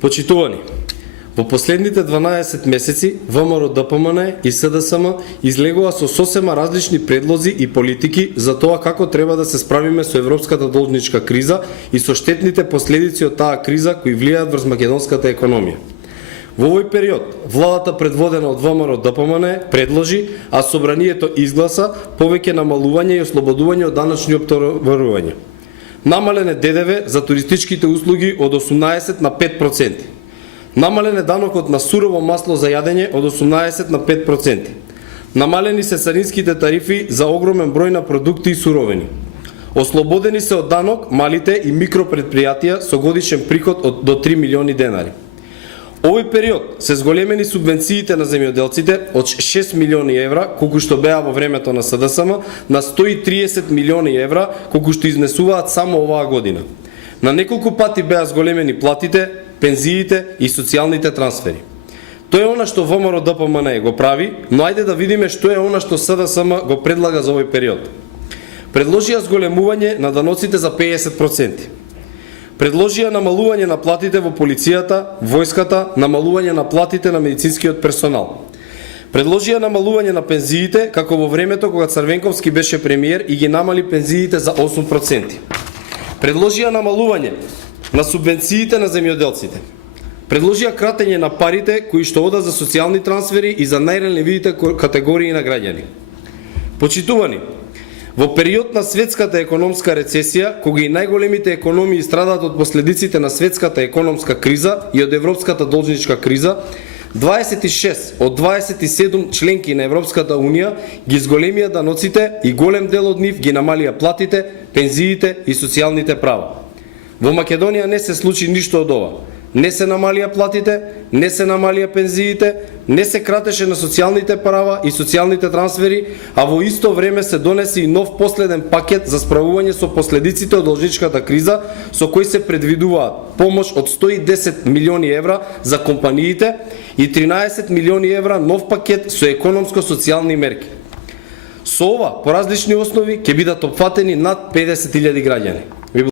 Почитувани, во последните 12 месеци ВМРО ДПМН и СДСМ излегува со сосема различни предлози и политики за тоа како треба да се справиме со европската должничка криза и со штетните последици од таа криза кои влијаат врз македонската економија. Во овој период, владата предводена од ВМРО ДПМН предложи, а собранието изгласа повеќе намалување и ослободување од даночни оптерувања. Намалене ДДВ за туристичките услуги од 18 на 5%. Намалене данокот на сурово масло за јадење од 18 на 5%. Намалени се царинските тарифи за огромен број на продукти и суровини. Ослободени се од данок малите и микропредпријатија со годишен приход до 3 милиони денари. Овој период се зголемени субвенциите на земјоделците од 6 милиони евра, колку што беа во времето на СДСМ, на 130 милиони евра, колку што изнесуваат само оваа година. На неколку пати беа зголемени платите, пензиите и социјалните трансфери. Тоа е она што ВМРО ДПМН го прави, но ајде да видиме што е она што СДСМ го предлага за овој период. Предложија зголемување на даноците за 50%. Предложија намалување на платите во полицијата, војската, намалување на платите на медицинскиот персонал. Предложија намалување на пензиите, како во времето кога Црвенковски беше премиер и ги намали пензиите за 8%. Предложија намалување на субвенциите на земјоделците. Предложија кратење на парите кои што одат за социјални трансфери и за најранливите категории на граѓани. Почитувани, во период на светската економска рецесија, кога и најголемите економии страдаат од последиците на светската економска криза и од европската должничка криза, 26 од 27 членки на Европската Унија ги зголемија даноците и голем дел од нив ги намалија платите, пензиите и социјалните права. Во Македонија не се случи ништо од ова. Не се намалија платите, не се намалија пензиите, не се кратеше на социјалните права и социјалните трансфери, а во исто време се донесе и нов последен пакет за справување со последиците од должничката криза, со кој се предвидуваат помош од 110 милиони евра за компаниите и 13 милиони евра нов пакет со економско-социјални мерки. Со ова, по различни основи, ќе бидат опфатени над 50.000 граѓани.